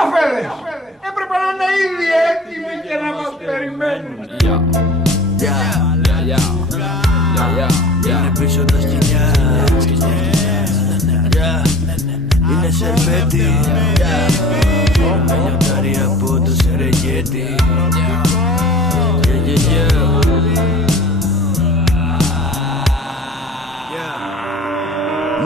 καφέδες έπρεπε να είναι ήδη έτοιμοι και να μας περιμένουν. Είναι πίσω τα σκηνιά, είναι σερβέτη, με λιοντάρι από το Σερεγέτη.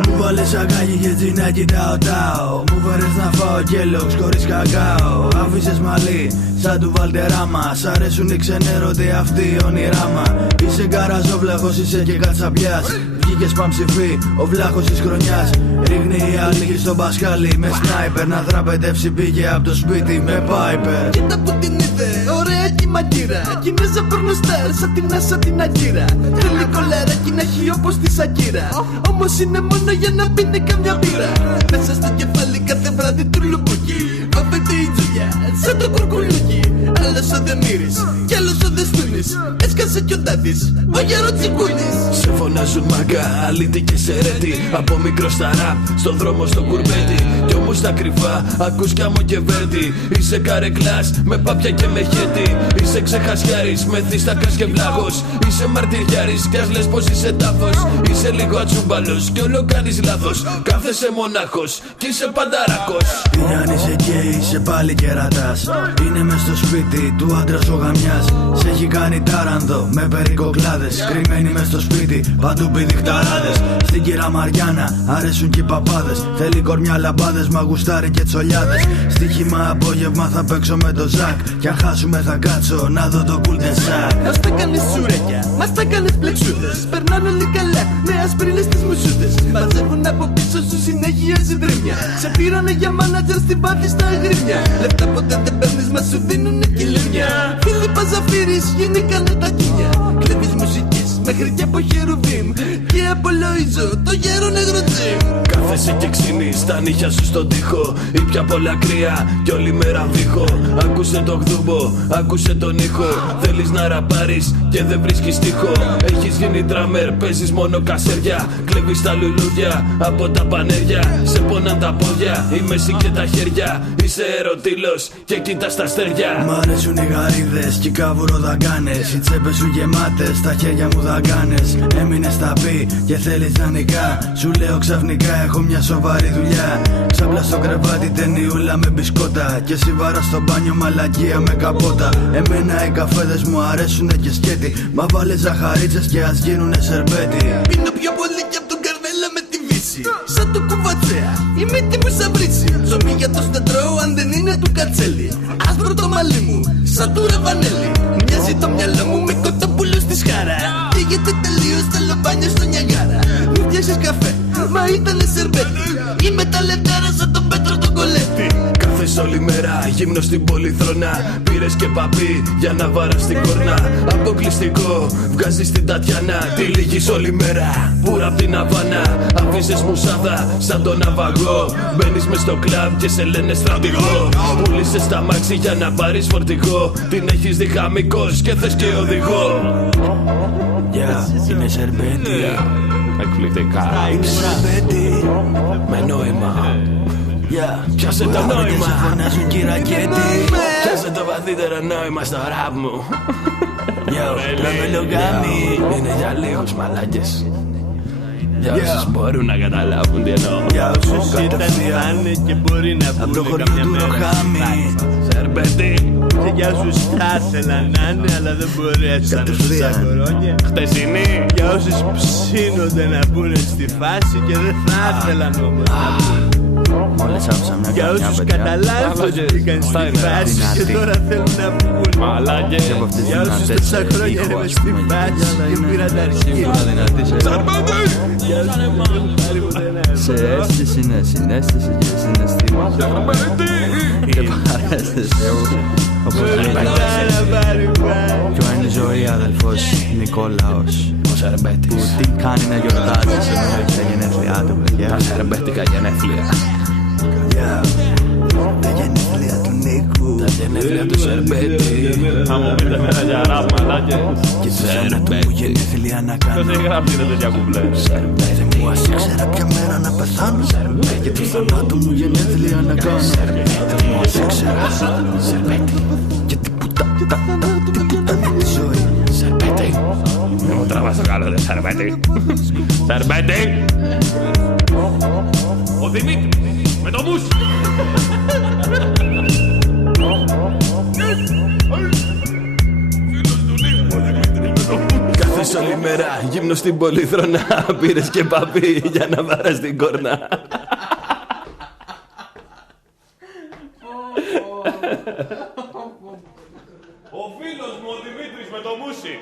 Μου βάλες αγκάκι και έτσι να κοιτάω τάω. Μου φέρες να φάω κέλοξ χωρίς κακάο. Άφησες μαλλί σαν του Βαλτεράμα. Σ' αρέσουν οι ξενέρωτοι αυτοί οι όνειράμα. Είσαι γκαραζόβλαχος, είσαι και κατσαπιάς. Βγήκες παμψηφί, ο βλάχος της χρονιάς. Ρίχνει η άλλη στον Πασχάλη με σνάιπερ. Να δραπετεύσει πήγε από το σπίτι με πάιπερ. Κοίτα που την είδε, ωραία κι μαγείρα. Κινέζα πορνοστάρ, σαν την Άσα την Ακύρα. Θέλει κολάρα κι να έχει όπως τη Σακύρα. Όμως είναι μόνο για να πίνει καμιά μπύρα. Μέσα στο κεφάλι κάθε βράδυ του λουμπούκι. Βαφέται η τζουλιά, σαν το κουρκουλούκι. Άλλος ο Δεμήρης, κι άλλος ο Δεστούνης. Έσκασε κι ο Τάδης, ο Γεροτσικούνης. Σε φωνάζουν μαγκά, αλήτη και σερέτη. Από μικρό στα ραπ, στον δρόμο στο κουρμπέτι. Κι όμως τα κρυφά, ακούς κάμω και βέρτι. Είσαι καρεκλάς, με πάπια και με χέτη. Είσαι ξεχασιάρης, με θύστακας και βλάχος. Είσαι μαρτυριάρης, κι ας λες πως είσαι τάφος. Είσαι λίγο ατσούμπαλος, κι όλο κάνεις λάθος. Κάθεσαι μονάχος, κι είσαι πανταράκος. Εάν είσαι γκέι, είσαι πάλι κερατάς. Είναι μες στο σπίτι του άντρας ο γαμιάς. Σε έχει κάνει τάρανδο με περικοκλάδες. Κρυμμένοι μες στο σπίτι, παντού πηδιχταράδες. Στην κύρα Μαριάννα αρέσουν κι οι παπάδες. Θέλει κορμιά λαμπάδες, μα γουστάρει και τσολιάδες. Στοίχημα απόγευμα θα παίξω με το Ζακ. Κι αν χάσουμε θα κάτσω να δω το κουλτεσάκ. Μας τα κάνεις σουρέκια, μας τα κάνεις πλεξούδες. Περνάνε όλοι καλά με ασπρίλες τις μουσούδες. Μαζεύουν από πίσω σου συνέχεια συντρίμια. Σε πήρανε για μάνατζερ στην πάθη στα αγρίμια. Λεπτά ποτέ δεν παίρνεις, μα σου δίνουνε κυλούνια. Φίλοι Παζαφύρης γίνηκανε τα κίνια. Κλέβεις μουσικής μέχρι και από χερουβίμ. Και από Λοΐζο το γέρο νεγροτζίμ. Κάθεσαι και ξύνεις τα νύχια σου στον τοίχο. Ή πια πολλά κρύα κι όλη μέρα βήχο. Άκουσε το γδούμπο, άκουσε τον ήχο. Θέλεις να ραπάρεις και δεν βρίσκεις τοίχο. Έχεις γίνει ντράμερ, παίζεις μόνο κασέρια. Κλέβεις τα λουλούδια από τα πανέρια. Σε πόναν τα πόδια, η μέση και τα χέρια. Είσαι ερωτήλος και κοίτας τα αστέρια. Μ' αρέσουν οι γαρίδες κι οι καβουροδαγκάνες. Οι τσέπες σου γεμάτες, τα χέρια μου δαγκάνες. Έμεινες στα πει και θέλεις δανεικά. Σου λέω ξαφνικά έχω μια σοβαρή δουλειά. Ξάπλα στο κρεβάτι ταινιούλα με μπισκότα. Και εσύ βάρα στο μπάνιο μαλακία με καπότα. Εμένα οι καφέδες μου αρέσουνε και σκέτη. Μα βάλε ζαχαρίτσες και ας γίνουνε σερβέτι. Πίνω πιο πολύ κι απ' τον Καρβέλα με τη Βύση. Σαν το κουβατσέα, η μύτη μου σαν βρύση. Ψωμί για το στεντρό αν δεν είναι του Κατσέλη. Άσπρο το μαλλί μου, σαν του Ραβανέλη. Μοιάζει το μυαλό μου με κοτόπουλο στη σχάρα. Πήγεται τελείως στα λαμπάνια στο Νιαγάρα. Μου φτιάξεις καφέ, μα ήτανε σερβέτη. Είμαι ταλεντάρα σαν τον Πέτρο τον Κολέτη. Κάθεσαι όλη μέρα, γύμνο στην πολυθρόνα. Πήρες και παπί για να βάρας την κορνά. Αποκλειστικό, βγάζεις την Τατιάνα. Τη λύγεις όλη μέρα, πουρα απ' την Αβάνα. Αφήσες μουσάδα σαν τον ναυαγό. Μπαίνεις μες στο κλαμπ και σε λένε στρατηγό. Πούλησες τα μάξι για να πάρεις φορτηγό. Την έχεις δει χαμικός και θες και οδηγό. Είναι σερβέτη. Εκπληκτικά. Είναι σερβέτη με νόημα. Πιάσε το νόημα. Σε φωνάζουν κι οι ρακέτη. Πιάσε το βαθύτερο νόημα στο ραπ μου. Λαμελογάμι. Είναι για λίγους μαλάκες. Για όσους μπορούν να καταλάβουν τι εννοώ. Για όσους κατευθείαν και μπορεί να πούνε καμιά μέρα σερβέτη. Και για όσους θα ήθελαν να είναι αλλά δεν μπορέσαν τόσα χρόνια. Χτεσινή. Για όσους ψήνονται να μπουν στη φάση και δεν θα ήθελαν όμως να μπουν. Για όσους καταλάβουν μπήκαν στη φάση και τώρα θέλουν να βγουν. Για όσους τόσα χρόνια είναι μες στη φάση και πήραν τα αρχεία. Για όσους δεν έχουν πάρει ποτέ να έρθουν. Σε αίσθηση είναι συνέστηση και συναισθήματα. Και παρέστηση όπως λέγεται. Ποιο είναι η ζωή αδελφός Νικόλαος που τι κάνει να γιορτάζει ενώ έχει τα γενέθλιά του παιδιά. Τα σερμπέτικα γενέθλια. Τα γενέθλια του Νίκου. Τα γενέθλια του Σερμπέτη. Θα μου πείτε μέρα για ραπ μαλάκες. Και τους μου γενέθλια να κάνω. Ποιος έχει γράψει τέτοια κουμπλέ. Σερμπέτη μου ας ήξερα ποια μέρα να πεθάνω. Και του θανάτου μου γενέθλια να κάνω. σε ξέρα. Σερπέτη. Γιατί πουτάνε τη ζωή. Σερπέτη. Δεν μου τραβάς το καλό, δε Σερπέτη. Σερπέτη. Ο Δημήτρης με το μουσι. Κάθεσαι όλη μέρα γύμνο στην πολύθρονα. Πήρες και παπί για να βάρας την κορνά. Ο φίλος μου ο Δημήτρης με το μουσι.